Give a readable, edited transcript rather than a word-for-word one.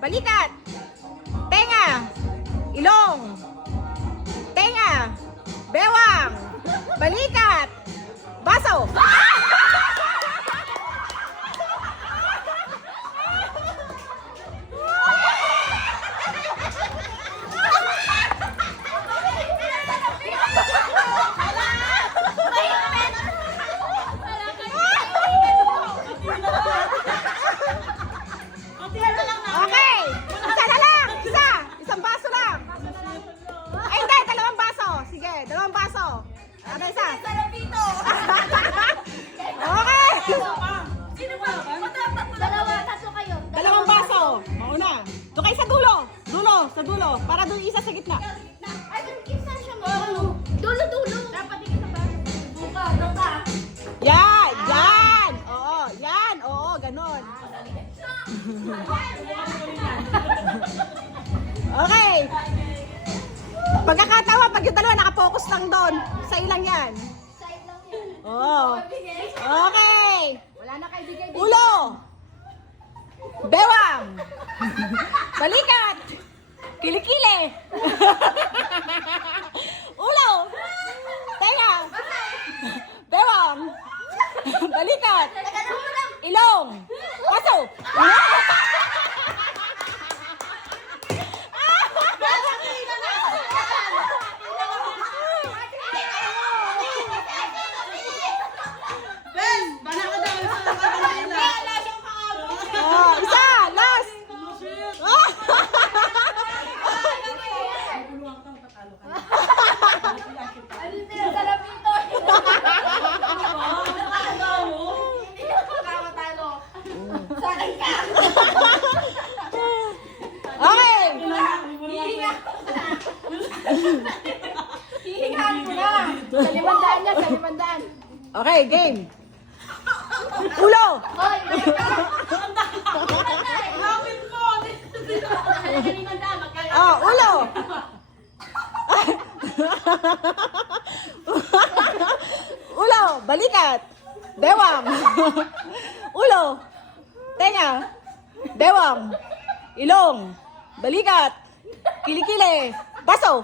balikat, tenga, ilong, tenga, bewang, balikat, baso. Okay! Isa na lang! Isa! Isang baso lang! Ay, hindi! Dalawang baso! Sige, dalawang baso! Ano isa? Okay! Sino ba? Tatlo kayo. Dalawang baso! Mauna! Doon kayo sa dulo! Dulo! Sa dulo! Para doon isa sa gitna! Ay, isa siya mo. Dulo. Dapat di kita ba? Buka. Yan! Yan! Oo! Yan! Oo! Ganon! Okay! Pagkakatawa, pag yung dalawa nakapokus lang doon. Sa ilang yan. Side lang yan. Oo! Okay! Wala na kayo bigay. Ulo! Bewang! Balikat! Kilikili! Ulo! Tenga! Bewang! Balikat! Ilong! Paso! Oh, isa! Last! Ano sila sa lapito? Hindi ako kakatalo. Sakay ka. Okay! Hihingaan ko na. Sa 500 yan, sa 500. Okay, game! Ulo! Hoy, Oh, ulo! Ulo! Balikat! Bewang! Ulo! Tenga! Bewang! Ilong! Balikat! Kilikili! Baso!